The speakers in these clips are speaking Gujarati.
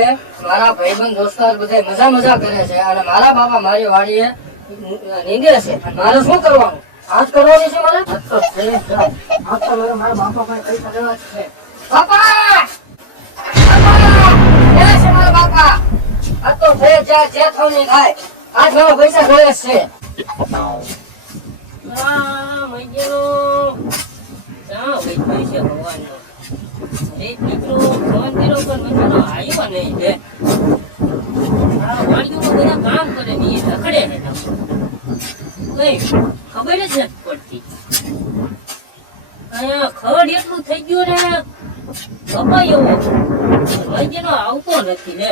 હવે મારા ભાઈબંધ દોસ્તાર બધા મજા કરે છે અને મારા બાપા મારી વાડીએ નીંદે છે. મારે શું કરવાનું? આજ કરવાની છે મારે. આજ તો મારા બાપા પાસે પૈસા લેવા છે. બાપા છે મારા બાપા. આ તો જે થવું નહીં થાય. આજ મારા પૈસા જોઈએ છે. ખબર જ નથી પડતી. ખડ એટલું થઈ ગયું ને કપાય એવો વૈદ્યનો આવતો નથી ને.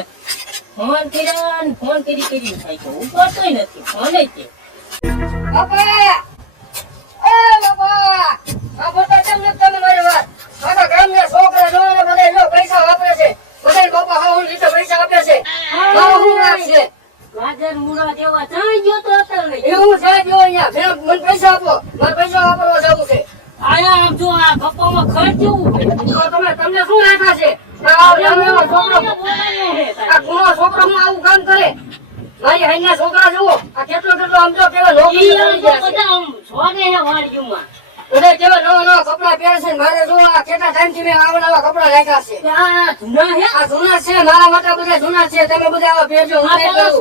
ફોન કર્યા ને ફોન કરી થાય છે, ઉપાડતોય નથી ફોન જ છે. બાપા એ બાપા આ બોલતા કેમ નથી તમે મારી વાત? આખા ગામના છોકરા જોઈને બધા જો પૈસા વાપરે છે. બધા બાપા હા હું લીધે પૈસા આપે છે. મારો શું વાત છે? ગાજર મૂળા જેવા ચાઈ ગયો તો અત્યારે એવું છે જો અહીંયા મને પૈસા આપો. મારે પૈસા વાપરવા જવું છે. આયા આમ જો આ કપ્પામાં ખર્ચ જેવું તમને શું રાખ્યા છે? આ ખૂણો છોકરો હું આવું કામ કરે? મારી હાઈના છોકરા જુઓ આ કેટલો આમ જો કેવા નોકરી બધા કેવા નવા કપડા પહેરે છે. મારે જો આ કેટલા ટાઈમ થી મેં આવા નવા કપડા રાખ્યા છે. આ જૂના છે મારા માટે બધા જૂના છે. તમે બધા આવા પહેરજો. હું નહીં કરું.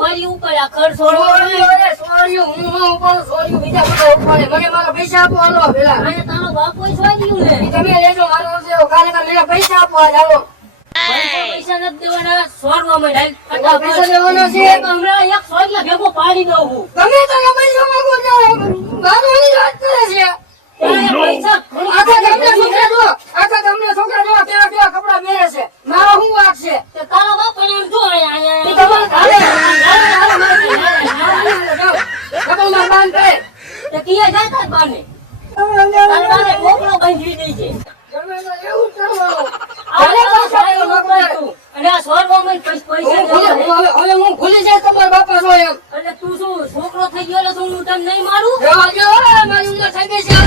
સોર્યું હું ન ઉપાડું. સોર્યું બીજા બધા ઉપાડે. મને મારા પૈસા આપો હાલો પેલા. તારો બાપો સોર્યું ને તમે લેજો મારો કાર્યક્રમ મને પૈસા આપો હાલો. પૈસા નથી દેવાના. સોરવામાં પૈસા લેવાના છે. હમણાં એક સોરિયા ભેગો પાડી દઉં હું. તમે તો પૈસા માંગો છો. મારવાની વાત કરે છે. આખા ગામના છોકરા જો કેવા કપડા પહેરે છે. મારો શું વાંક છે? તારો બાપો ને એમ જો હવે હું ભૂલી જાય તમારા બાપા છો એમ. એટલે તું શું છોકરો થઈ ગયો એટલે શું હું તને નહીં મારું? મારી ઉંમર થઈ ગઈ છે હવે.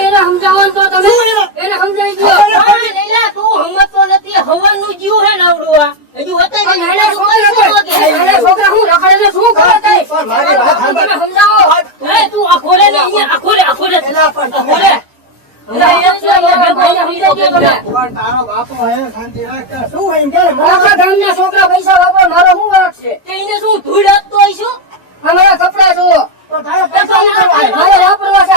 એને સમજાવો તો તમે એને સમજાવી દો. તું સમજતો નથી. હવાનું જીવ હે નવડું હજુ છોકરા હું રખડે શું કરે છે? મારી વાત તમે સમજાવો. તું આ ખોલે ને અહીંયા આ ખોલે ખોલે. તારો બાપો હે શાંતિ રાખ. શું એમ કે આખા ગામના છોકરા પૈસા વાપરે. મારો શું વાંક છે? એને શું ધૂળ આપતો હશો? અમારા કપડા જુઓ. મારે વાપરવા છે.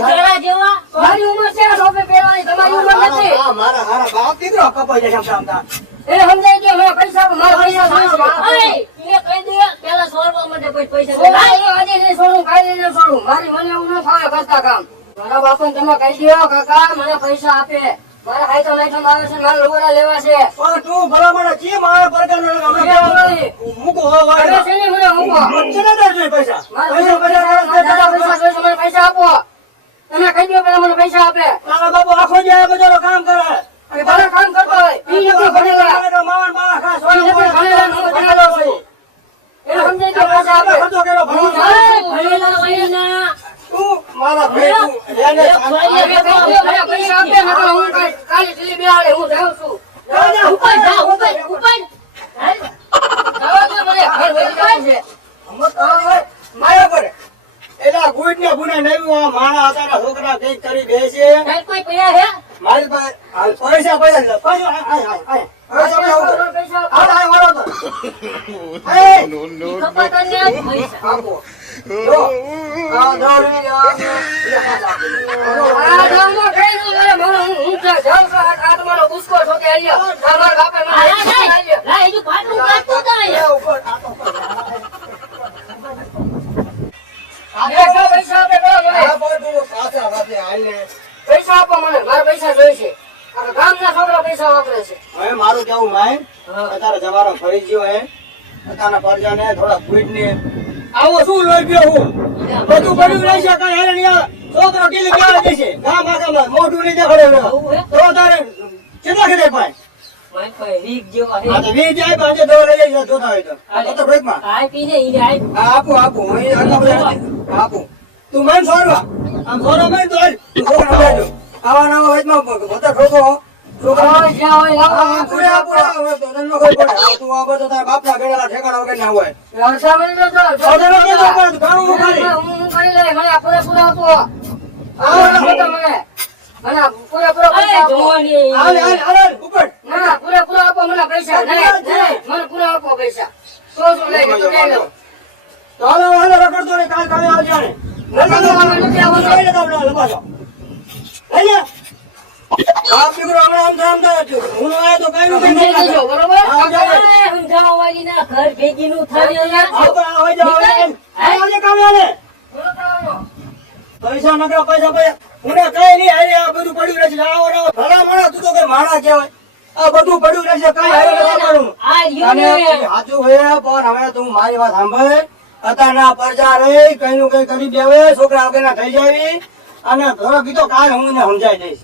જરા જેવા મારી ઉંમર છે સોપે પહેરવાની. તમારી ઉંમર નથી. મારા બાપ દીકરો કપાઈ જાય સમજાવતા. એને સમજાઈ ગયો. મારા પૈસા આપો. મારા પૈસા જોઈશે. ઓય એને કહી દે પેલા સોરવા માટે કોઈ પૈસા દે. આજે નહીં છોડું, કાલે નહીં છોડું. મને એવું ન ફાવે કરતા કામ. મારા બાપાને તમે કહી દો કાકા મને પૈસા આપે. મારે હાઈતો નાઈટમ આવે છે. મારે લોગડા લેવા છે. પણ તું ભલામણ કે મારા પરગાનો મૂકો હોય હવે છે ને મને મૂકો. ચલા દે જોઈએ પૈસા મારા પૈસા જોઈશે. મને પૈસા આપો. તમે કહી દો પેલા મને પૈસા આપે. તારા બાપુ આખો જે બજારો કામ કરે અને બધા કામ કરતો હોય. ઈ નથી ભણેલા. માવન મારા ખાસ ઈ નથી ભણેલા. હું ભણેલો છું. એને સમજાઈ દો પૈસા આપે. ખર્ચો કર્યો ભણેલા વયના તું મારા ભાઈ તું એને મને પૈસા આપે. નકર હું કાલે દિલ્હી બિહાડે. હું જાઉં છું. ઉપર જા ઉપર જવા દો મને. ઘર ભરી કામ છે. માયા પડે એલા ગુડ ને ગુના નહીં મારા હતા છોકરા કઈક કરી દે છે કઈ કોઈ પડ્યા હે? મારી પાસે હાલ પૈસા પૈસા પૈસા આપો જો આ દોરી આ ગામમાં કઈ ન કરે. મને હું જાઉં છું. આ તમારો ગુસ્સો છો કે આલ્યો. મારા બાપે મને આલ્યો. લા હજુ પાટલું કાઢતો જાય. પૈસા આપે તો મને. પૈસા આપો મને. મારા પૈસા જોઈશે. આ ગામના છોકરા પૈસા વાપરે છે. હવે મારું કેવું માય તારા જવારો ફરી ગયો હે તારા પરજાને થોડા ફૂટ ને આવો શું લઈ ગયો હું બધું પડ્યું રહેશે કાંઈ હાલે નહીં આવે. છોકરો ઢીલી બેવા દેશે ગામ આખામાં મોઢું નહીં દેખાડે હવે. તો તારે કેટલા ખેડે પાય મારી પાસે વીક જેવા છે. આ તો વીજ જાય પાંચે દવા લઈ જાય જોતા હોય તો આ તો બ્રેકમાં આ પીને ઈને આ આપું હું આટલા બધા આપું તું મન સોરવા આમ સોરો મન તો હાલ તું છોકરા બેજો આવા નવા વચમાં મોટા છોકરો છોકરા હવે જ્યાં હોય લાવો. આ પૂરે હવે તો તને ખબર પડે આ તું આ બધો તારા બાપના ગળેલા ઠેકાણા વગર ના હોય રસામણી તો જો. સોદરો કેતો પણ ઘણું ખાલી હું કરી લઈ. મને આ પૂરેપૂરો આપો. આવો મને મને આ પૂરેપૂરો પૈસા અરે આપો. જોવાની હાલ હાલ હાલ ઉપર ના, પૂરેપૂરો આપો મને પૈસા. નહીં, નહીં, મને પૂરા આપો પૈસા. શું લઈ ગયો? લઈ લો. તો હાલો હાલો રખડતો ને કાલ કાલે આવજો ને નથી આવવાનો. લઈ લે તમને લપાસો લઈ લે બાપ દીકરો હમણાં આમ તો હું આવ્યો તો કઈ નું કઈ સમજી નહીં લેજો, બરોબર? હા, જાઓ. અરે સમજાવવા વાળી ના ઘર ભેગી નું થયું યાર. આવતો હોય જાવ આવજે કામે આલે પૈસા નકરા પૈસા પૈસા મને કઈ નહીં હારે આ બધું પડ્યું રહેશે આવો આવો ભલા માણસ તું તો કઈ માણા કહેવાય આ બધું પડ્યું રહેશે કઈ હારે નથી પડવું આ રહ્યું અને ને. સાચું હોય પણ હવે તું મારી વાત સાંભળ અત્યારના પરજા રહી કઈ નું કઈ કરી દેવે છોકરા વગરના થઈ જાવી અને ઘરો કીધો કાલ હું એને સમજાઈ દઈશ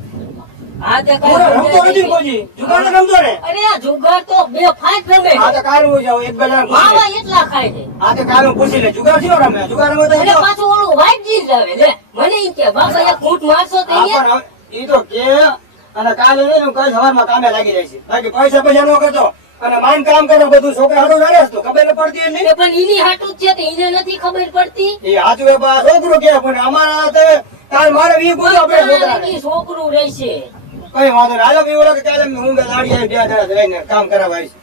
આ તે હું રમતો નથી કઈ કોઈ જુગાર તો રમતો ને અરે આ જુગાર તો બે ફાટ રમે આ તો કાલ હું જાઉં એક બે જણ પૂછી માવા લે. એટલા ખાય છે આ તો કાલ હું પૂછી લે જુગાર થયો રમે જુગાર રમે તો અને પાછું ઓલું વાઈટ જીન લાવે લે મને ઈ કે બાબા એક ફૂટ મારશો તો આ અહીંયા પણ હવે ઈ તો કે અને કાલે નહીં હું કઈ સવારમાં કામે લાગી જાય છે બાકી પૈસા પૈસા નો કરતો અને માન કામ કરે બધું છોકરા હાટું કરે તો ખબર ન પડતી એટલે તે પણ ઈની હાટું જ છે તે ઈને નથી ખબર પડતી એ હાચું એ બા છોકરું કે પણ અમારા તો કાલ મારે વી પૂછો આપણે છોકરાને ઈ છોકરું રહેશે કઈ વાંધો નહીં હાલો વી ઓલા કે કાલે હું બે લાડી આવી બે જણા લઈને કામ કરાવાય છે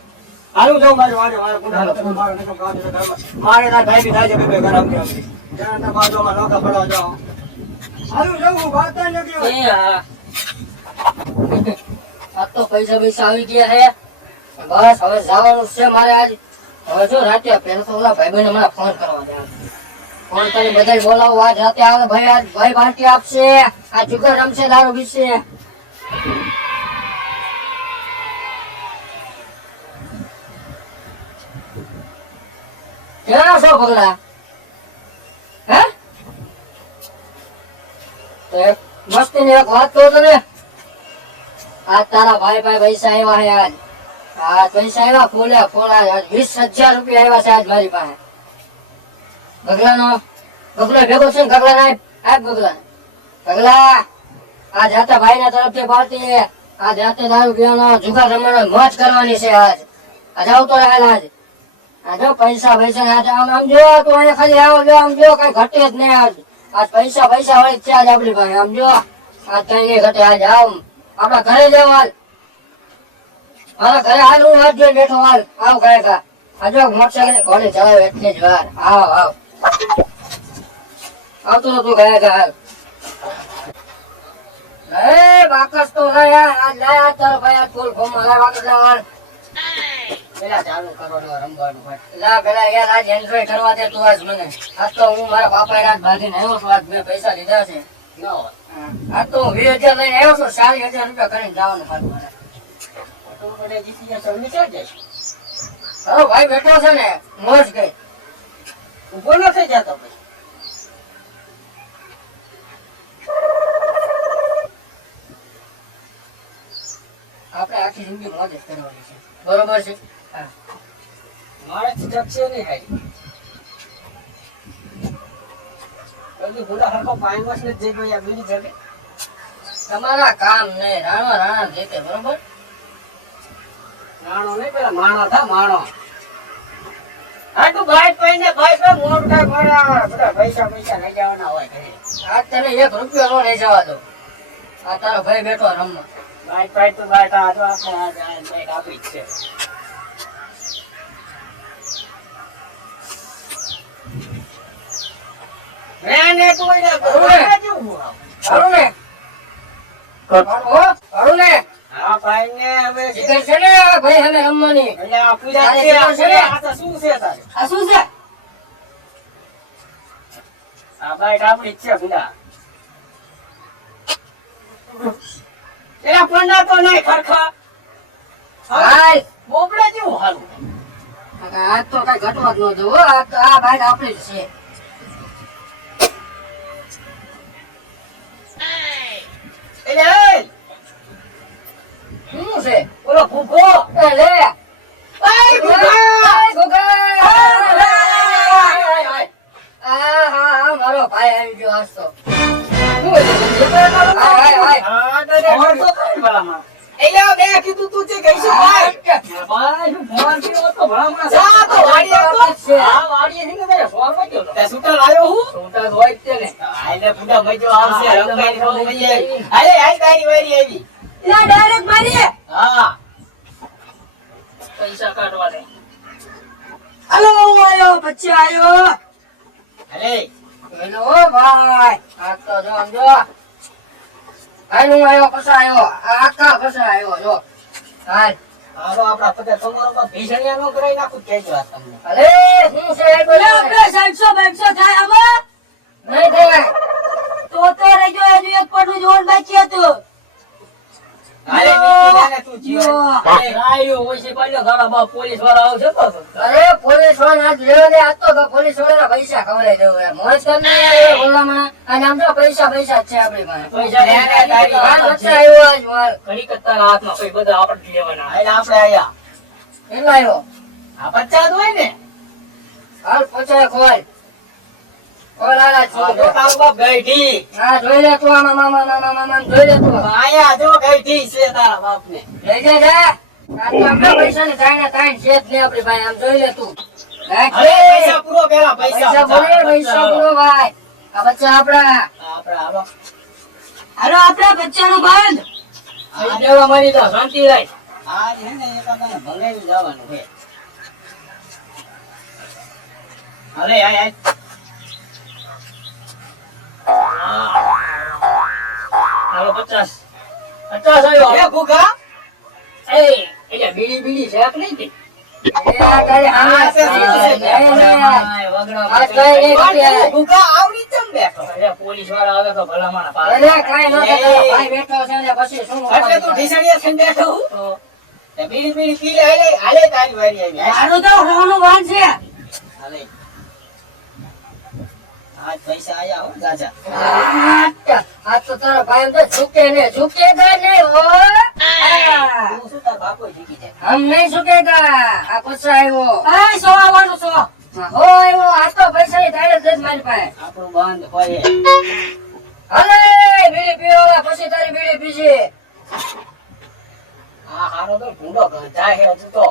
હાલું જાઉં મારે વારે મારે કુંડા મારે નતો કામ છે ઘરમાં. મારે ના થાય બી થાય છે બે ઘર આમથી આમથી જણા બાજુમાં નોકા પડવા જાઓ હાલું જાઉં વાત નથી એ હા આ તો પૈસા પૈસા આવી ગયા છે. બસ હવે જવાનું છે મારે આજ. હવે જો રાતે પેલા તો ઓલા ભાઈબંધને મને ફોન કરવા દે. ફોન કરી બધાય બોલાવો. આજ રાતે આવે ભાઈ. આજ ભાઈ પાર્ટી આપશે. આ જુગાર રમશે, દારૂ પીશે. ક્યાં છો પગલા? હે? તો એક મસ્તીની એક વાત કહું તને. આજ તારા ભાઈ પૈસા આવ્યા છે આજ. આજ પૈસા આવ્યા ફોલા આજ 20,000 રૂપિયા આવ્યા છે આજ મારી પાસે. ગગલો ભેગો છે ને ગગલા ના આપ ગગલા આ જાતે ભાઈ ના તરફથી પાર્ટી. આ જાતે દારૂ પીવાનો જુગાર રમવાનો મોજ કરવાની છે આજ. આજ આવતો રહે આજ. આ જો પૈસા આજ આમ જો તું અહીંયા ખાલી આવો જો આમ જો કઈ ઘટે જ નહીં આજ. આજ પૈસા વાળી છે આજ આપડી પાસે. આમ જો આજ કઈ નહીં ઘટે આજ. આવ આપડા ઘરે જાવ હાલ. મારા ઘરે હાલ હું વાત જોઈ બેઠો હાલ. આવ ઘરે કા આજો મોટરસાઇકલ ઘોડે ચલાવે એટલી જ વાર. આવ આવતો તું ઘરે કા હાલ. એ બાકસ તો લાયા આજ લાયા તારો ભાઈ આજ ફૂલ ફોર્મ લાયા બાકસ લાવ પેલા ચાલુ કરો રમવાનું લા પેલા યાર આજ એન્જોય કરવા દે તું આજ મને. આજ તો હું મારા બાપા રાત ભાગીને આવ્યો છું. આજ મેં પૈસા લીધા છે. આજ તો હું 20,000 લઈને આવ્યો છું. 40,000 રૂપિયા કરીને જવાનું ખાતું મારે. તારો ભાઈ બેઠો છે ને મોજ ગઈ. ઉભો ન થઈ જતો પછી આપણે આખી જિંદગી મોજ જ કરવાની છે. બરોબર છે? હા. મારે ચકશે નહીં ખાઈ પેલી ભૂલા હરખો પાયમસ ને જઈ ગયો બીજી જગ્યાએ તમારા કામ ને રાણા દેતે બરોબર. માણો નહીં પેલા માણો થા માણો આ તું ભાઈ પૈને મોટા ભરા બધા પૈસા લઈ જવાના હોય ઘરે. આજ તને 1 રૂપિયો નો લઈ જવા દો. આ તારો ભાઈ બેઠો રમવા. ભાઈ તો ભાઈ આ તો આપણે આ ભાઈ આપી જ છે મેને તું એને હારું ને? હારું ને? આ ભાઈ ને હવે જીગર છે ને આ ભાઈ હવે રમવાની. એટલે આ પૂજા છે આ તો શું છે તારે આ શું છે? આ ભાઈ આપડી જ છે પૂજા એલા પંડા તો નહીં ખરખા ભાઈ બોબડા જેવું હાલું આજ તો કઈ ઘટવા જ ન દો. આ ભાઈ આપણી જ છે. એટલે શું છે? ઓલો ભૂખો એ લે. એ ભૂખા એ ગોગા. હા, મારો ભાઈ આવી ગયો આજ તો. શું હતું? હાય. હા તો ફોન તો કરી ભલામાં એટલે બે કીધું તું તે કઈશું ભાઈ ભાઈ હું ફોન કર્યો તો ભલામણ જા તો વાડીએ તો હા વાડીએ નીકળે ત્યારે સોર વાગ્યો તો તે સુટા લાયો હું છોટા તો હોય જ તે ને આલે ફૂટા મજો આવશે રંગાઈ નો મજે આલે આઈ તારી વારી આવી લા ડાયરેક્ટ મારી. હા પૈસા કાઢવા દે હાલો હું આયો, પછી આયો. અરે હેલો ભાઈ. આ તો જો આમ જો. હાલ હું આયો, પછી આયો. આ આખા પછી આયો જો. હાલ. હાલો આપડા પતે તમારો માં ભીષણિયા નો કરાઈ નાખું કેજો આ તમને અરે શું છે એ બોલો. આપણે 700 થાય આમાં નહીં થાય. તો રહેજો હજુ એક પડું જોડ બાકી હતું અરે બીજી તું જીવો રાયો હોય છે પાછો ગાડા બાપ પોલીસ વાળા આવશે તો અરે પોલીસ વાળા આજ લેવા દે. આજ તો પોલીસ વાળા પૈસા ખવડાવી દેવું એમ. મોજ કરીને ઓલામાં. અને આમ તો પૈસા જ છે આપણી પાસે. પૈસા લે, લે, તારી હાલ વાત વચ્ચે આવ્યો આજ માલ. ઘણી કત્તાના હાથમાં કઈ બધા આપણે લેવાના આલે આપણે આયા કેટલો આવ્યો? આ 50 હોય ને હાલ પચાય ખોલ. ખોલ હાલ આજ આ તો ખોલ. તારો બાપ ગઈઢી હા જોઈ લે તું આમાં મામા જોઈ લે તું. આયા જો ગઈઢી છે તારા બાપ ને લઈ જા. આ તો આપણા પૈસાની તાઈને તાઈન છે જ નહીં આપણી પાસે. આમ જોઈ લે તું. રાખ અરે લે. પૈસા પૂરો પેલા પૈસા બોલે પૈસા બોલો ભાઈ. આ બચ્ચા આપણા. આપણે હાલો હાલો આપણા બચ્ચાનું બંધ આ દેવા મારી તો શાંતિ રાખ આ છે ને એક આપણને ભંગાવી જવાનું છે અરે આય આય હાલો 50 આવ્યો એ ભૂખા એ એટલે બીડી શેક નહીં કે એ આ તારી આમે આ તે શું છે? નહીં, નહીં. આ વગડા કઈ નહીં પણ થયા. ભૂખા આવડી ચમ બેઠો પોલીસ વાળા આવે તો ભલામણ પાડે. અરે કાંઈ ન થતું. તારો ભાઈ બેઠો છે ને પછી શું એટલે તું ઢીસણીયા થઈને બેઠો હું તો તે બીડી બીડી પી લે હાલે હાલે તારી વારી આવી હાલે. મારું તો હોનું વાન છે હાલે આજ પૈસા આયા હો જાજા આ તો તારો ભાઈ એમ તો ઝુકેગા નહીં હો. તું શું તાર બાપો જીકી જાય હમ નહીં ઝુકેગા. આ પછી આવ્યો. એ 100 આવવાનું 100 હો આવ્યો. આ તો પૈસાની તારે જ નથી મારી પાસે. આપણું બંધ હોય હાલે બીડી પીવો પછી તારી બીડી પીજે. આ હારો તો ભૂંડો જાય હે હજુ તો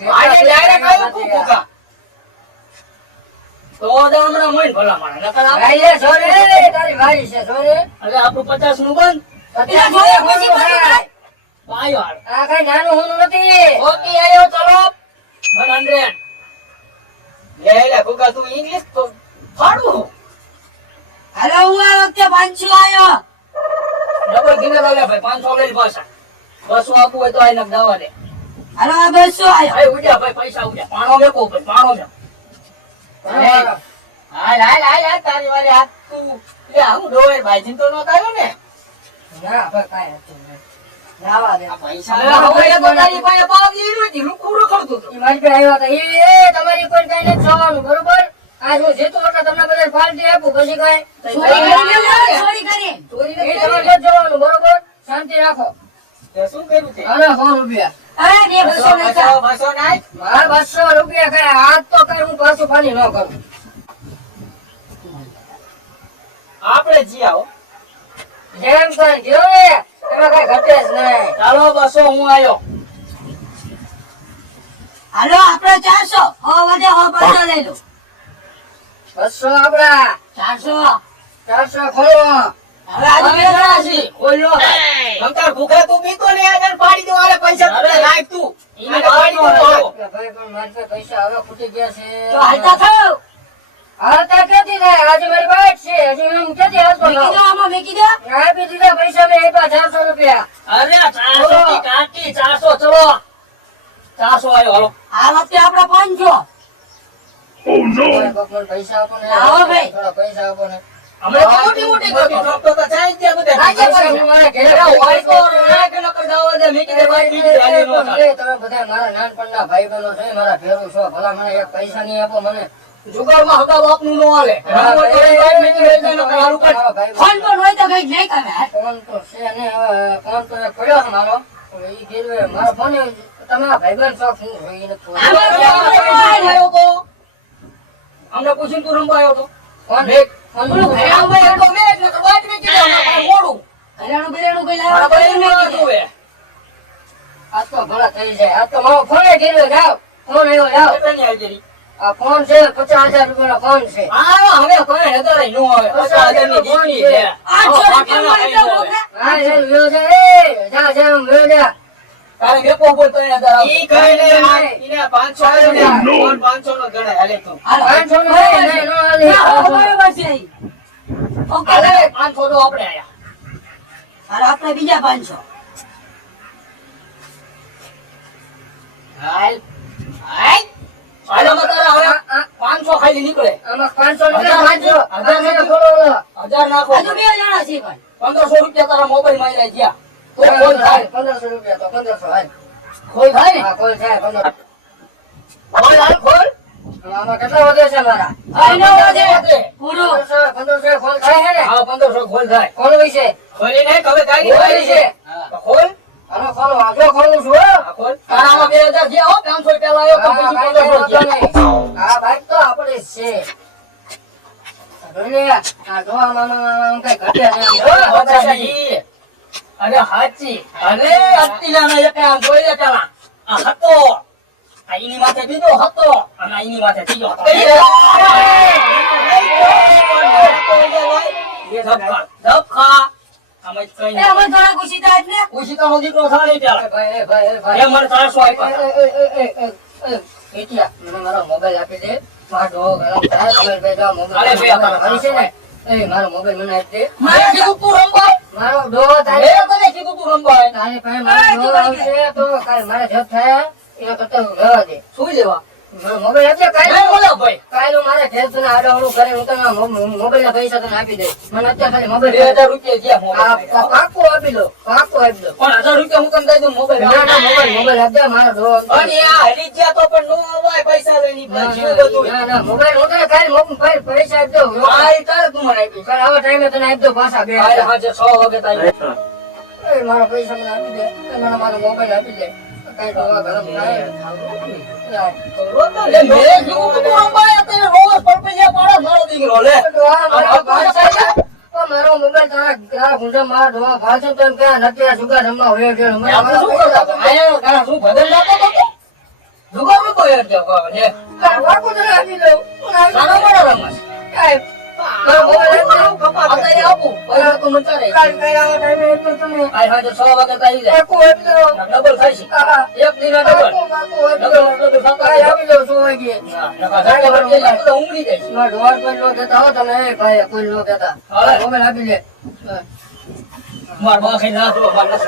આને ડાયરેક્ટ આવ્યો તું ભૂખા તો જ હમણાં મોઈન ભલામણ નકર આપણે ભાઈ લે સોરે તારી ભાઈ છે સોરે. હવે આપણું 50 નું બંધ અત્યારે જોયા જોયા પછી પછી ભાઈ. પાયો હાલ આ કઈ નાનું હોનું નથી. ઓકે આયો ચલો 100 લે લે ભૂખા તું ઇંગ્લિશ તો ફાડું હાલો હું આ વખતે 500 આવ્યો ડબલ ધીમે લાગે ભાઈ 500 લઈ પાછા 200 આપવું હોય તો આઈને દવા દે હાલો આ 200 આવ્યો ભાઈ ઉડ્યા ભાઈ પૈસા ઉડ્યા પાણો મેકો ભાઈ પાણો મેકો બરાબર. હાલ હાલ હાલ હાલ તારી વારી હાથ તું લે હું ડોય ભાઈ તો નો કાયો ને ના ભાઈ કાંઈ હતું નહીં. નાવા દે. આ પૈસા હવે હવે તો તારી પાસે પાવ લીધું હતી લુકડું રખડતું હતું ઈ મારી પાસે આવ્યા હતા. એ તમારી કોઈ કઈ નથી થવાનું બરોબર. આજ હું જીતું એટલે તમને બધાને પાર્ટી આપું પછી કાંઈ ચોરી કરી ચોરી નથી તમારે નથી જવાનું બરોબર. શાંતિ રાખો. તે શું કર્યું તે હાલો 100 રૂપિયા. અરે બે 200 નતા બસો નાખ મારા 200 રૂપિયા કાંઈ હાથ તો કાંઈ હું પાછું ખાલી ન કરું. આપણે જી આવો જેમ પણ જો ને એમાં કાંઈ ઘટે જ નહીં. ચાલો 200 હું આયો હાલો આપણે 400 હો વધે હો 500 લઈ લો 200 આપડા. 400 400 ખોલો. હવે આજે તમે જરા છી ખોલ્યો ભાઈ કંકાર ભૂખા તું બીતો ને આગળ પાડી દો આલે પૈસા તું અરે. નાખ તું ઈને આને પાડી દો પાડવાનો હાલ. ભાઈ પણ મારી પાસે પૈસા હવે ખૂટી ગયા છે. તો હાલતા થાવ હાલતા ક્યાંથી થાય? આજે મારી બાઈક છે. હજી હું ક્યાંથી હાલતો મેકી થાઉં? દો આમાં મેકી દો આપી દીધા પૈસા મેં આપ્યા 400 રૂપિયા. અરે 400 થી કાકી 400 ચલો 400 આયો હાલો આ વખતે આપણે 500 ઓય ભગવાન પૈસા આપો ને. લાવો ભાઈ. થોડા પૈસા આપો ને. હમણાં તો મોટી મોટી કરતો તો તો ચાઈ ગયા બધા આજે પણ હું મારા ઘરે અરે હોય તો રાખ નકર દાવા દે મીકી દે ભાઈ બીજી ગાડી નો ચાલે તમે બધા મારા નાનપણના ભાઈ બહેનો છો, મારા ભેરું છો. ભલા મને એક પૈસા નહીં આપો મને જુગારમાં હગા બાપનું નો હાલે. હા, રમવું હોય તો બાઈક મેકી લઈ જાય ને હારું કર. મારો ભાઈ ફોન પણ હોય તો કઈક નહીં કરે ફોન તો છે ને હવે ફોન તો એક પડ્યો છે મારો હવે ઈ ગીરવે મારો ફોન એ તમે આ ભાઈબંધ છો શું જોઈ નથી ફોન. આવ્યો તો અમને પૂછીને તું રમવા આવ્યો તો ફોન ફોન પેલું ઘરેણું ભાઈ હતો મેં એટલે તો બાઈક મેકી દે હમણાં કાંઈ મોડું. ઘરેણું બિરેણું કઈ મારા લાવો ભાઈ નું હતું એ. આજ તો ભલા થઈ જાય આજ તો મારો ફોન ગીરવે જાવ ફોન આવ્યો જાવ કેટલાની આવી ગઈ? આ ફોન છે 50,000 રૂપિયાનો ફોન છે હા, હવે કોઈ હેતરે નો આવે. 50,000 ની દીકરી છે. આઠસો રૂપિયા ખાઈ મળે તો આવે. હા એ વ્યો છે એ જા જા એમ વ્યો જા તારે મેકો બોલ 3,000 આવે. ઈ કઈ નહીં. ઈને 500 આવે ને. ફોન 500 નો ગણાય. હાલે તું. 500 નો નહીં નો હાલે. બરોબર છે ઓકે હાલે 500 નો આપણે આયા. અરે આપણે બીજા 500 હાલ. હાલ. હાલે મતારે હવે 500 ખાલી નીકળે. આમાં 500 નો 500 બોલો બોલો 1000 નાખો. હજુ 2 જણા છે પણ 1500 રૂપિયા તારા મોબાઈલ માં લઈ ગયા. તો કોલ થાય. 1500 રૂપિયા તો 1500 હાલ કોલ થાય ને? હા કોઈ થાય 1500 કોલ હાલ કોલ. આમાં કેટલા વધે છે મારા આઈનો વધે પૂરો 1500 ખોલ થાય હે ને હા 1500 કોલ થાય. કોણ વિશે ખોલી નહીં હવે કાઢી ખોલી ખોલી છે. છે. હા ખોલ. આનો ફોન વાંચો ખોલું છું હો હા ખોલ. તારામાં 2000 જે હો 500 પેલા આવ્યો તો હા, પછી કાંઈ 1500 વાંધો નહીં. આ બાઈક તો આપણી જ છે જોઈને આ જો આમાં કઈ ઘટે નહીં હો. બધાની. અરે હાચી. અરે અતિલાનો એક આમ જોઈ લે પેલા. આ હતો. આ ઈની માથે બીજો હતો. અને આ ઈની માથે ત્રીજો હતો. એ ધબકા. ધબકા. આમાં જ કઈ એ નહીં. અમે થોડા ખુશી થાય ને ઉશિતાનો દીકરો થા નહીં પેલા. ભાઈ ભાઈ એ મને 300 આપ્યા. એટલા મને મારો મોબાઈલ આપી દે મારો ડોગ ગરમ થાય તમે બે જાઓ મોબાઈલ અરે ભાઈ, આ મારી છે ને એ મારો મોબાઈલ મને આપી દે મેં કીધું તું રમવાય. મારો ડોગ તારે મેં તને કીધું તું રમવાય. તારે પાસે મારો ડોગ આવશે તો કાલ મારે જપ થાય એના કરતા હું રહેવા દે શું લેવા? મારો મોબાઈલ આપજે મેં કાલ બોલ્યા ભાઈ. કાલ હું મારે ઘેર તને આડાવડું કરે હું તને મોબાઈલ ના પૈસા તને આપી દઈશ મને અત્યારે ખાલી મોબાઈલ 2000 રૂપિયા જ્યાં મોબાઈલ. પાકું આપી દો પાકું આપી દો પણ 1000 રૂપિયા હું તને દઈ દઉં મોબાઈલ. ના ના મોબાઈલ આપજે મારો ડોગ અને આ હરી ગયા તો પણ નો અવાય પૈસા લઈને જીવ બધું. ના ના મોબાઈલ હું તને કાલ પૈસા આપી દઉં મારી તારે તું મને આપીશ. કાલ આવા ટાઈમે તને આપી દઉં પાછા બે કાલે સાંજે 6 વાગે તારી. એ મારા પૈસા મને આપી દે એ મને મારો મોબાઈલ આપી દે કાંઈ ડોવા ગરમ થાય લે મેં કીધું તું રમવાય અત્યારે રોજ પરપૈયા પાડે મારો દીકરો લે. મારો મોબાઈલ તારા ગુંજા મારા ડોવા ભાષે તો એમ કે નથી સુગા રમવા હોય ગયો આપણે શું કરતા? આયા તારા શું બદલ લાગતો તો? જુગાર તો યાર કેવો કહે છે. પાકું તને આપી દઉં સાનો મારો રમસ. મારો મોબાઈલ અત્યારે આપું. પૈસા તો મચા રે. કાલ આવા ટાઈમે એટલું તમે આ સાંજે 6 વાગે તારી જાય. પાકું આપી દઉં ડબલ થાય છે. એક દિન ડબલ. પાકું આપી દઉં કાલ આપી દઉં 100 વાગ્યે નકા જાડે વળગે જાય તો ઊંઘી જાય છે. મારા ડોવા કોઈ નો કહેતા હો તમે એ ભાઈ કોઈ નો કહેતા મોબાઈલ આપી દે માર બા ખાઈ ના જો માર ના.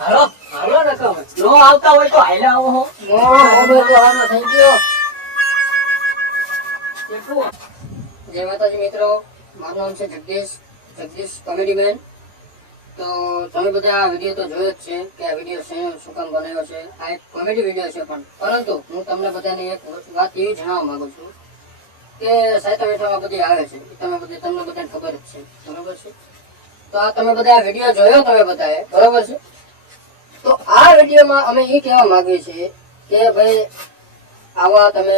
હાલો હાલો ને કામ. નો આવતા હોય તો હાલ્યા આવો હો. મોબાઈલ તો હાનો થઈ ગયો કેટલું? જય માતાજી મિત્રો મારું નામ છે જગદીશ કોમેડી મેન તો તમે બધા આ વિડીયો તો જોયો જ છે કે આ વિડીયો શું કામ બનાવ્યો છે આ એક કોમેડી વિડીયો છે પણ પરંતુ હું તમને બધાને એક વાત એવી જણાવવા માંગુ છું કે સાહિત્ય મેઠામાં બધી આવે છે તમને બધાને ખબર જ છે બરોબર છે તો આ તમે બધા વિડીયો જોયો તમે બધાએ બરોબર છે તો આ વિડીયોમાં અમે એ કહેવા માંગીએ છીએ કે ભાઈ આવા તમે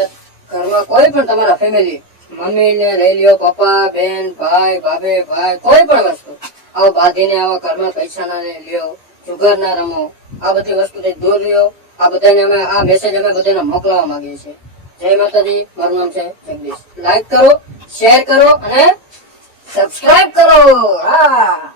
ઘરમાં કોઈ પણ તમારા ફેમિલી મમ્મીને લઈ લ્યો પપ્પા બેન ભાઈ ભાભી ભાઈ કોઈ પણ વસ્તુ આવો બાંધીને આવા ઘરમાં પૈસા ના લ્યો જુગાર ના રમો આ બધી વસ્તુથી દૂર રહ્યો આ બધાને અમે આ મેસેજ અમે બધાને મોકલવા માંગીએ છીએ જય માતાજી મારું નામ છે જગદીશ લાઈક કરો શેર કરો અને સબસ્ક્રાઇબ કરો હા